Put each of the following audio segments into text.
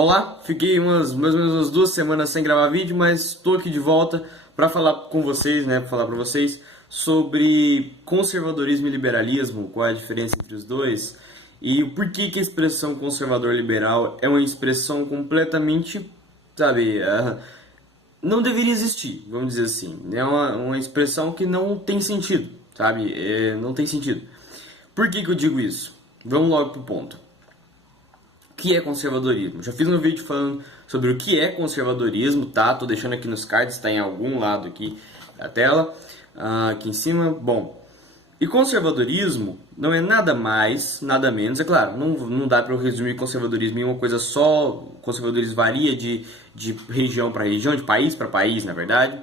Olá, fiquei mais ou menos umas 2 semanas sem gravar vídeo, mas estou aqui de volta para falar com vocês, para falar para vocês sobre conservadorismo e liberalismo, qual é a diferença entre os dois e o porquê que a expressão conservador-liberal é uma expressão completamente, não deveria existir, vamos dizer assim. É uma expressão que não tem sentido, não tem sentido. Por que eu digo isso? Vamos logo pro ponto. O que é conservadorismo? Já fiz um vídeo falando sobre o que é conservadorismo, tá? Tô deixando aqui nos cards, está em algum lado aqui da tela, aqui em cima. Bom, e conservadorismo não é nada mais, nada menos, é claro, não dá para eu resumir conservadorismo em uma coisa só. Conservadorismo varia de região para região, de país para país, na verdade.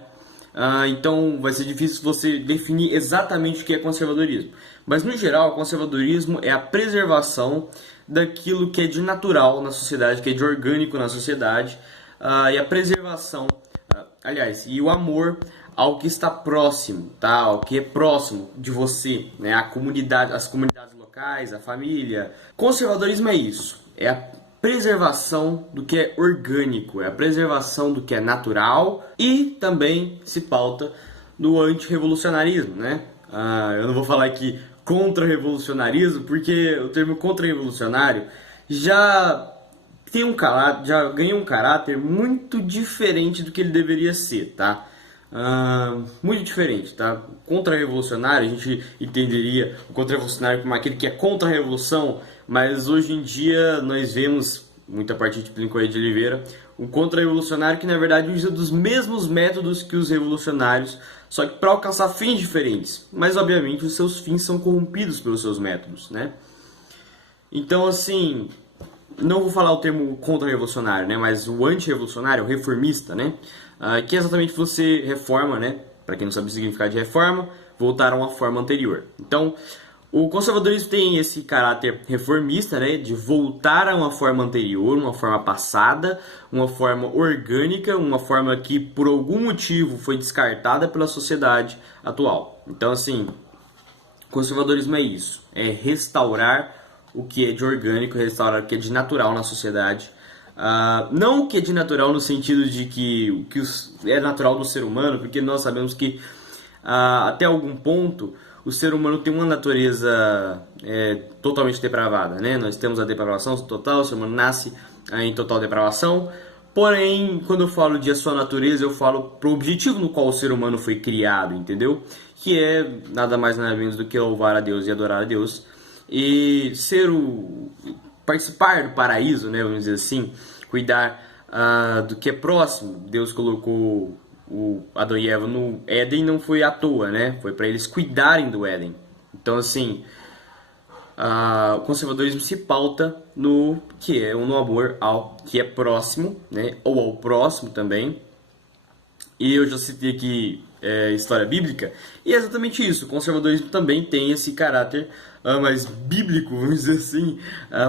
Então vai ser difícil você definir exatamente o que é conservadorismo. Mas no geral, conservadorismo é a preservação daquilo que é de natural na sociedade, que é de orgânico na sociedade, e a preservação, e o amor ao que está próximo, tá? Ao que é próximo de você, né? A comunidade, as comunidades locais, a família. Conservadorismo é isso, é a preservação do que é orgânico, é a preservação do que é natural e também se pauta no antirrevolucionarismo, né? Eu não vou falar aqui contra-revolucionarismo, porque o termo contra-revolucionário já ganhou um caráter muito diferente do que ele deveria ser, tá? Muito diferente, tá? Contra-revolucionário, a gente entenderia o contra-revolucionário como aquele que é contra a revolução, mas hoje em dia nós vemos, muito a partir de Lincoln de Oliveira, um contra-revolucionário que na verdade usa dos mesmos métodos que os revolucionários, só que para alcançar fins diferentes. Mas obviamente os seus fins são corrompidos pelos seus métodos, né? Então assim, não vou falar o termo contra-revolucionário, né? Mas o anti-revolucionário, o reformista, né? Que é exatamente você reforma, né? Para quem não sabe o significado de reforma, voltar a uma forma anterior. Então, o conservadorismo tem esse caráter reformista, né, de voltar a uma forma anterior, uma forma passada, uma forma orgânica, uma forma que por algum motivo foi descartada pela sociedade atual. Então, assim, conservadorismo é isso, é restaurar o que é de orgânico, restaurar o que é de natural na sociedade. Não o que é de natural no sentido de que o que é natural do ser humano, porque nós sabemos que até algum ponto o ser humano tem uma natureza totalmente depravada, né? Nós temos a depravação total, o ser humano nasce em total depravação. Porém, quando eu falo de a sua natureza, eu falo pro objetivo no qual o ser humano foi criado, entendeu? Que é nada mais nada menos do que louvar a Deus e adorar a Deus. E participar do paraíso, né? Vamos dizer assim, cuidar do que é próximo. Deus colocou o Adão e Eva no Éden, não foi à toa, né? Foi para eles cuidarem do Éden. Então, assim, o conservadorismo se pauta no amor ao que é próximo, né? Ou ao próximo também. E eu já citei aqui história bíblica, e é exatamente isso. O conservadorismo também tem esse caráter mais bíblico, vamos dizer assim.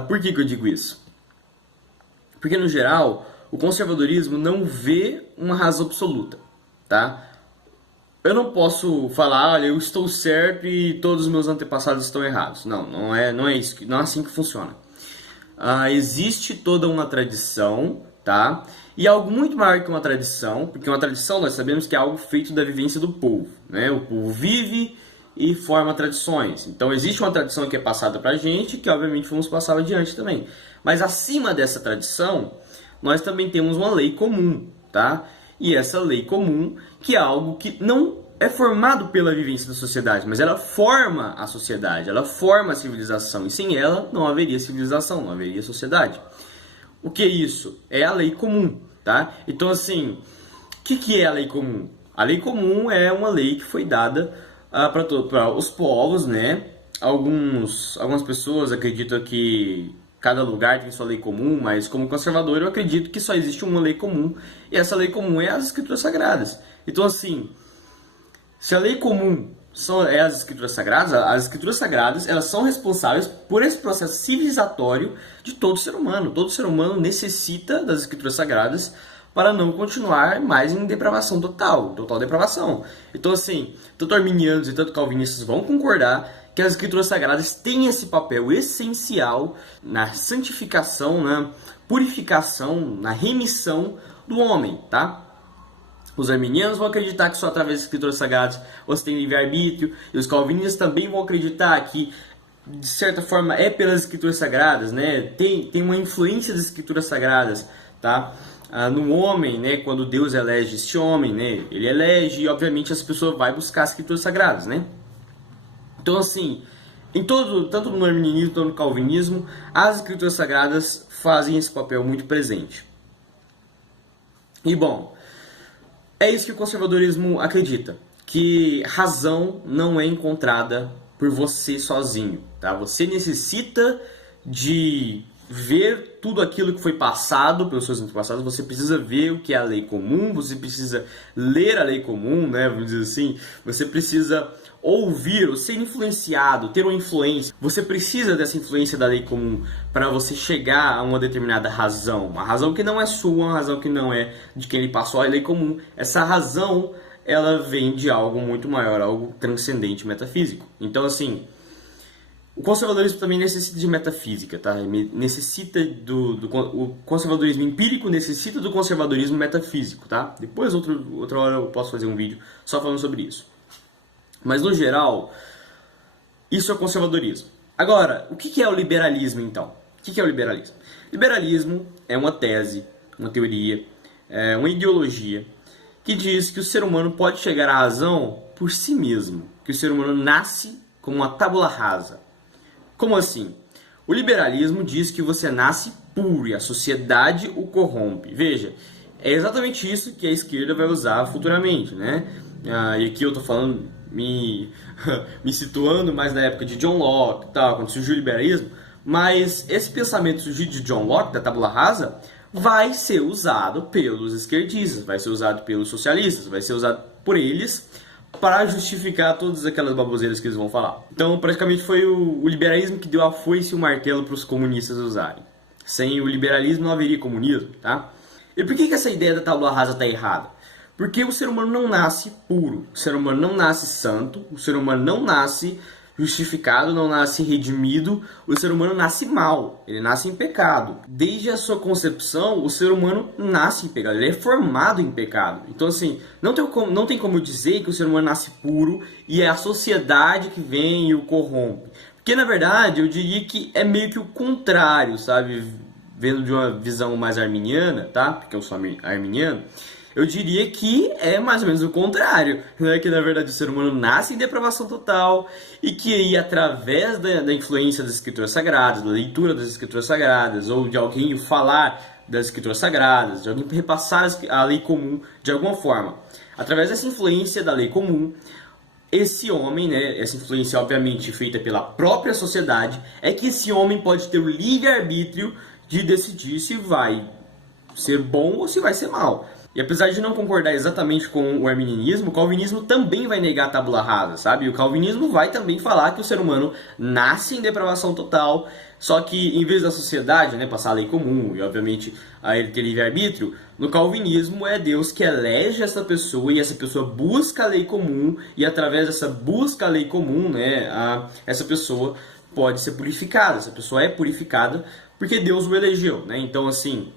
Por que eu digo isso? Porque, no geral, o conservadorismo não vê uma razão absoluta, tá? Eu não posso falar, olha, eu estou certo e todos os meus antepassados estão errados. Não é isso, não é assim que funciona. Existe toda uma tradição, tá? E algo muito maior que uma tradição, porque uma tradição nós sabemos que é algo feito da vivência do povo, né? O povo vive e forma tradições. Então existe uma tradição que é passada pra gente, que obviamente vamos passar adiante também. Mas acima dessa tradição, nós também temos uma lei comum, tá? E essa lei comum, que é algo que não é formado pela vivência da sociedade, mas ela forma a sociedade, ela forma a civilização, e sem ela não haveria civilização, não haveria sociedade. O que é isso? É a lei comum, tá? Então, assim, o que é a lei comum? A lei comum é uma lei que foi dada para os povos, né? Algumas pessoas acreditam que cada lugar tem sua lei comum, mas como conservador eu acredito que só existe uma lei comum, e essa lei comum é as Escrituras Sagradas. Então, assim, se a lei comum é as Escrituras Sagradas, elas são responsáveis por esse processo civilizatório de todo ser humano. Todo ser humano necessita das Escrituras Sagradas para não continuar mais em total depravação. Então, assim, tanto arminianos e tanto calvinistas vão concordar que as escrituras sagradas têm esse papel essencial na santificação, na purificação, na remissão do homem, tá? Os arminianos vão acreditar que só através das escrituras sagradas você tem livre-arbítrio, e os calvinistas também vão acreditar que, de certa forma, é pelas escrituras sagradas, né? Tem uma influência das escrituras sagradas, tá? No homem, né? Quando Deus elege este homem, né? Ele elege e, obviamente, essa pessoa vai buscar as escrituras sagradas, né? Então, assim, tanto no arminianismo quanto no calvinismo, as escrituras sagradas fazem esse papel muito presente. E, bom, é isso que o conservadorismo acredita, que razão não é encontrada por você sozinho, tá? Você necessita de ver tudo aquilo que foi passado pelos seus antepassados, você precisa ver o que é a lei comum, você precisa ler a lei comum, né? Vamos dizer assim, você precisa ouvir ou ser influenciado, ter uma influência. Você precisa dessa influência da lei comum para você chegar a uma determinada razão. Uma razão que não é sua, uma razão que não é de quem lhe passou a lei comum. Essa razão, ela vem de algo muito maior, algo transcendente, metafísico. Então, assim, o conservadorismo também necessita de metafísica, tá? Necessita o conservadorismo empírico necessita do conservadorismo metafísico, tá? Depois, outra hora eu posso fazer um vídeo só falando sobre isso. Mas, no geral, isso é conservadorismo. Agora, o que é o liberalismo, então? O que é o liberalismo? Liberalismo é uma tese, uma teoria, uma ideologia que diz que o ser humano pode chegar à razão por si mesmo, que o ser humano nasce como uma tábula rasa. Como assim? O liberalismo diz que você nasce puro e a sociedade o corrompe. Veja, é exatamente isso que a esquerda vai usar futuramente, né? E aqui eu tô falando, me situando mais na época de John Locke, tal, quando surgiu o liberalismo, mas esse pensamento surgido de John Locke, da tábula rasa, vai ser usado pelos esquerdistas, vai ser usado pelos socialistas, vai ser usado por eles para justificar todas aquelas baboseiras que eles vão falar. Então, praticamente foi o liberalismo que deu a foice e o martelo para os comunistas usarem. Sem o liberalismo não haveria comunismo, tá? E por que essa ideia da tábula rasa está errada? Porque o ser humano não nasce puro, o ser humano não nasce santo, o ser humano não nasce justificado, não nasce redimido, o ser humano nasce mal, ele nasce em pecado. Desde a sua concepção, o ser humano nasce em pecado, ele é formado em pecado. Então, assim, não tem como dizer que o ser humano nasce puro e é a sociedade que vem e o corrompe. Porque, na verdade, eu diria que é meio que o contrário, sabe? Vendo de uma visão mais arminiana, tá? Porque eu sou arminiano. Eu diria que é mais ou menos o contrário, né? Que na verdade o ser humano nasce em depravação total e que aí através da influência das escrituras sagradas, da leitura das escrituras sagradas, ou de alguém falar das escrituras sagradas, de alguém repassar a lei comum de alguma forma, através dessa influência da lei comum, esse homem, né, essa influência obviamente feita pela própria sociedade, é que esse homem pode ter o livre-arbítrio de decidir se vai ser bom ou se vai ser mal. E apesar de não concordar exatamente com o arminianismo, o calvinismo também vai negar a tábula rasa, sabe? E o calvinismo vai também falar que o ser humano nasce em depravação total, só que em vez da sociedade, né, passar a lei comum e obviamente a ele ter livre-arbítrio, no calvinismo é Deus que elege essa pessoa e essa pessoa busca a lei comum e através dessa busca à lei comum, né, essa pessoa pode ser purificada, essa pessoa é purificada porque Deus o elegeu, né? Então, assim,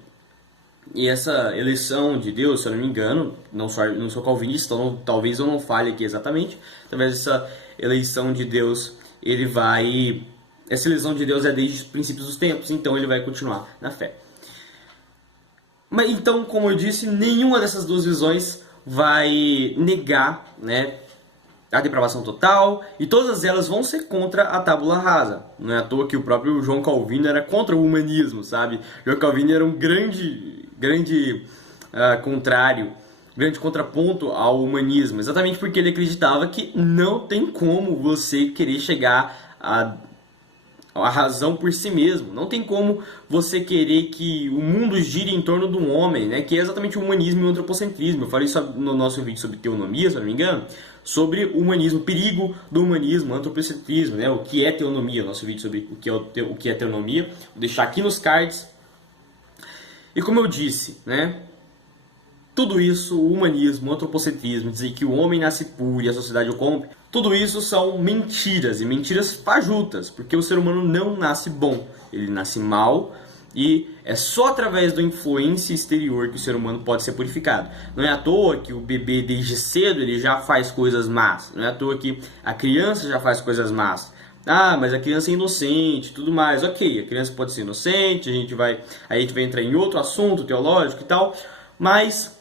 e essa eleição de Deus, se eu não me engano, não sou calvinista, então talvez eu não fale aqui exatamente, através dessa eleição de Deus, essa eleição de Deus é desde os princípios dos tempos, então ele vai continuar na fé. Mas então, como eu disse, nenhuma dessas duas visões vai negar, né, a depravação total, e todas elas vão ser contra a tábula rasa. Não é à toa que o próprio João Calvino era contra o humanismo, sabe? João Calvino era um grande contrário, grande contraponto ao humanismo, exatamente porque ele acreditava que não tem como você querer chegar a razão por si mesmo, não tem como você querer que o mundo gire em torno do homem, né? Que é exatamente o humanismo e o antropocentrismo. Eu falei isso no nosso vídeo sobre teonomia, se eu não me engano, sobre o humanismo, o perigo do humanismo, antropocentrismo, né? O que é teonomia, nosso vídeo sobre o que é teonomia, vou deixar aqui nos cards. E como eu disse, né? Tudo isso, o humanismo, o antropocentrismo, dizer que o homem nasce puro e a sociedade o corrompe, Tudo isso são mentiras, e mentiras fajutas, porque o ser humano não nasce bom, ele nasce mal, e é só através da influência exterior que o ser humano pode ser purificado. Não é à toa que o bebê desde cedo ele já faz coisas más, não é à toa que a criança já faz coisas más. Ah, mas a criança é inocente, tudo mais. Ok, a criança pode ser inocente, a gente vai entrar em outro assunto teológico e tal, mas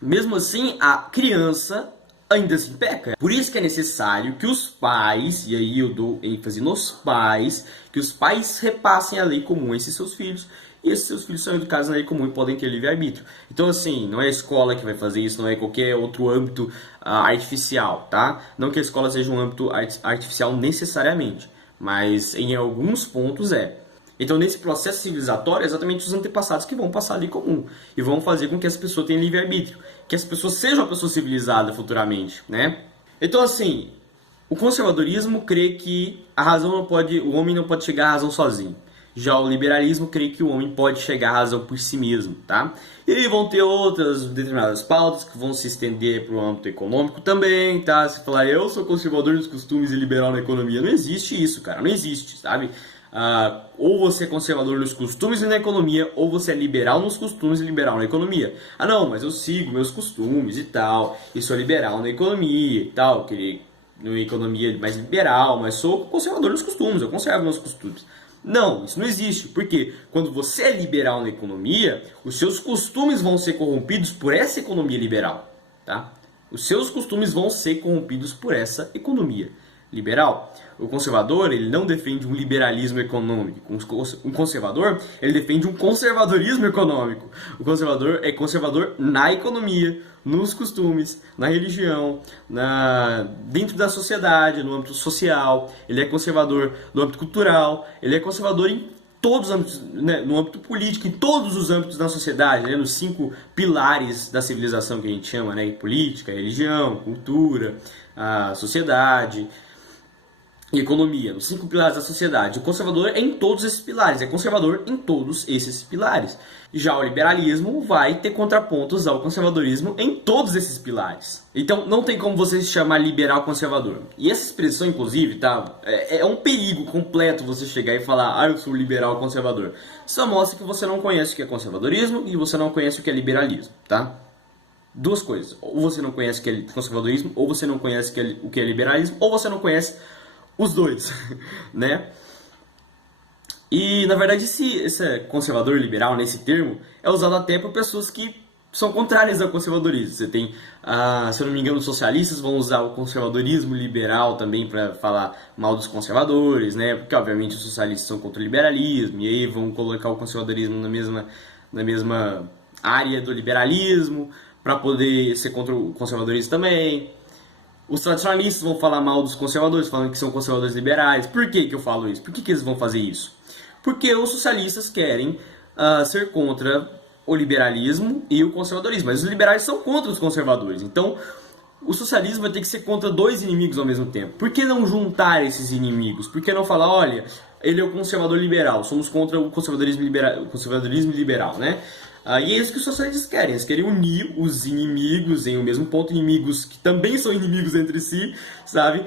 mesmo assim a criança ainda se peca. Por isso que é necessário que os pais, e aí eu dou ênfase nos pais, que os pais repassem a lei comum a esses seus filhos, e esses seus filhos são educados na lei comum e podem ter livre-arbítrio. Então, assim, não é a escola que vai fazer isso, não é qualquer outro âmbito artificial, tá? Não que a escola seja um âmbito artificial necessariamente, mas em alguns pontos é. Então, nesse processo civilizatório, é exatamente os antepassados que vão passar a lei comum e vão fazer com que as pessoas tenham livre-arbítrio, que as pessoas sejam uma pessoa civilizada futuramente, né? Então, assim, o conservadorismo crê que o homem não pode chegar à razão sozinho. Já o liberalismo crê que o homem pode chegar à razão por si mesmo, tá? E aí vão ter outras determinadas pautas que vão se estender para o âmbito econômico também, tá? Se falar, eu sou conservador nos costumes e liberal na economia, não existe isso, cara, não existe, sabe? Ou você é conservador nos costumes e na economia, ou você é liberal nos costumes e liberal na economia. Ah não, mas eu sigo meus costumes e tal, e sou liberal na economia e tal, na economia mais liberal, mas sou conservador nos costumes, eu conservo meus costumes. Não, isso não existe, porque quando você é liberal na economia, os seus costumes vão ser corrompidos por essa economia liberal, tá? Os seus costumes vão ser corrompidos por essa economia liberal. O conservador, ele não defende um liberalismo econômico. Um conservador, ele defende um conservadorismo econômico. O conservador é conservador na economia, nos costumes, na religião, dentro da sociedade, no âmbito social. Ele é conservador no âmbito cultural. Ele é conservador em todos os âmbitos, né, no âmbito político, em todos os âmbitos da sociedade, né, nos 5 pilares da civilização que a gente chama, né, política, religião, cultura, a sociedade e economia, os 5 pilares da sociedade. O conservador é em todos esses pilares, é conservador em todos esses pilares. Já o liberalismo vai ter contrapontos ao conservadorismo em todos esses pilares. Então não tem como você se chamar liberal conservador. E essa expressão, inclusive, tá, é um perigo completo você chegar e falar, eu sou liberal conservador. Só mostra que você não conhece o que é conservadorismo e você não conhece o que é liberalismo, tá? Duas coisas, ou você não conhece o que é conservadorismo, ou você não conhece o que é liberalismo, ou você não conhece os dois, né? E, na verdade, esse conservador liberal, nesse termo, é usado até por pessoas que são contrárias ao conservadorismo. Você tem, se eu não me engano, os socialistas vão usar o conservadorismo liberal também para falar mal dos conservadores, né? Porque, obviamente, os socialistas são contra o liberalismo, e aí vão colocar o conservadorismo na mesma área do liberalismo, para poder ser contra o conservadorismo também. Os tradicionalistas vão falar mal dos conservadores, falando que são conservadores liberais. Por que eu falo isso? Por que eles vão fazer isso? Porque os socialistas querem ser contra o liberalismo e o conservadorismo, mas os liberais são contra os conservadores. Então, o socialismo vai ter que ser contra 2 inimigos ao mesmo tempo. Por que não juntar esses inimigos? Por que não falar, olha, ele é o conservador liberal, somos contra o conservadorismo liberal, né? E é isso que os socialistas querem. Eles querem unir os inimigos em um mesmo ponto, inimigos que também são inimigos entre si, sabe?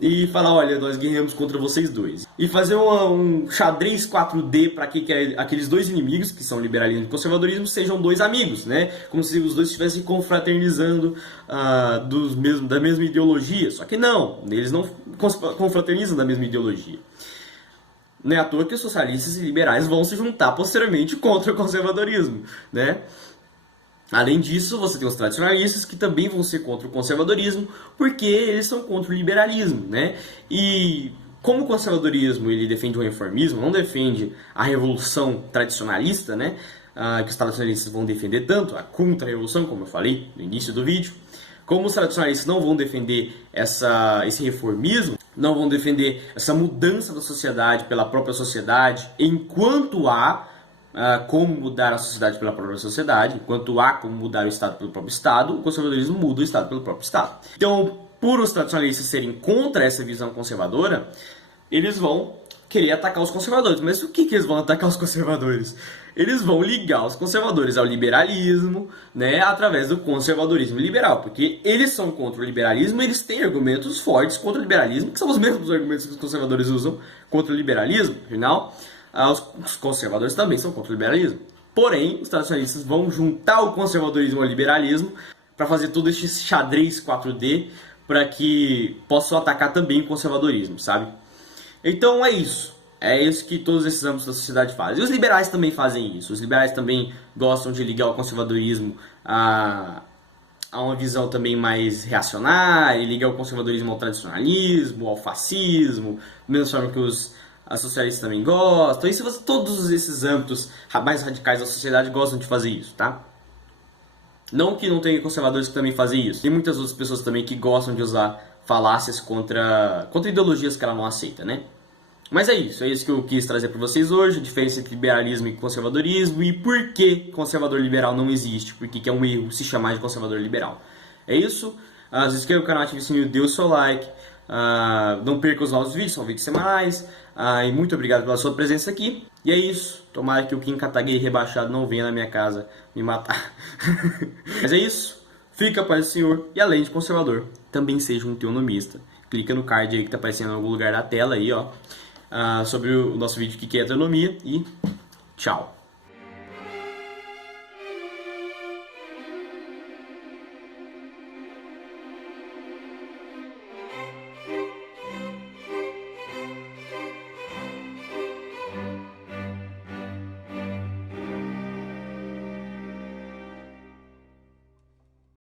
E falar, olha, nós guerreamos contra vocês dois. E fazer um xadrez 4D para que aqueles 2 inimigos, que são liberalismo e conservadorismo, sejam 2 amigos, né? Como se os dois estivessem confraternizando da mesma ideologia. Só que não, eles não confraternizam da mesma ideologia. Não é à toa que os socialistas e liberais vão se juntar posteriormente contra o conservadorismo, né? Além disso, você tem os tradicionalistas que também vão ser contra o conservadorismo, porque eles são contra o liberalismo, né? E como o conservadorismo ele defende o reformismo, não defende a revolução tradicionalista, né? Que os tradicionalistas vão defender tanto, a contra-revolução, como eu falei no início do vídeo. Como os tradicionalistas não vão defender esse reformismo, não vão defender essa mudança da sociedade pela própria sociedade, enquanto há como mudar a sociedade pela própria sociedade, enquanto há como mudar o Estado pelo próprio Estado, o conservadorismo muda o Estado pelo próprio Estado. Então, por os tradicionalistas serem contra essa visão conservadora, eles vão querer atacar os conservadores. Mas o que eles vão atacar os conservadores? Eles vão ligar os conservadores ao liberalismo, né, através do conservadorismo liberal, porque eles são contra o liberalismo, eles têm argumentos fortes contra o liberalismo, que são os mesmos argumentos que os conservadores usam contra o liberalismo. Afinal, os conservadores também são contra o liberalismo. Porém, os tradicionalistas vão juntar o conservadorismo ao liberalismo para fazer todo este xadrez 4D para que possam atacar também o conservadorismo, sabe? Então é isso. É isso que todos esses âmbitos da sociedade fazem. E os liberais também fazem isso. Os liberais também gostam de ligar o conservadorismo a uma visão também mais reacionária, e ligar o conservadorismo ao tradicionalismo, ao fascismo, da mesma forma que os socialistas também gostam. E se você, todos esses âmbitos mais radicais da sociedade gostam de fazer isso, tá? Não que não tenha conservadores que também fazem isso. Tem muitas outras pessoas também que gostam de usar falácias contra ideologias que ela não aceita, né? Mas é isso que eu quis trazer para vocês hoje, a diferença entre liberalismo e conservadorismo e por que conservador liberal não existe, porque que é um erro se chamar de conservador liberal. É isso, se inscreva no canal, ative o sininho, dê o seu like, não perca os novos vídeos, são vídeos semanais, e muito obrigado pela sua presença aqui. E é isso, tomara que o Kim Kataguiri rebaixado não venha na minha casa me matar. Mas é isso, fica a paz do Senhor, e além de conservador, também seja um teonomista. Clica no card aí que tá aparecendo em algum lugar da tela aí, ó. Sobre o nosso vídeo que é teonomia e tchau.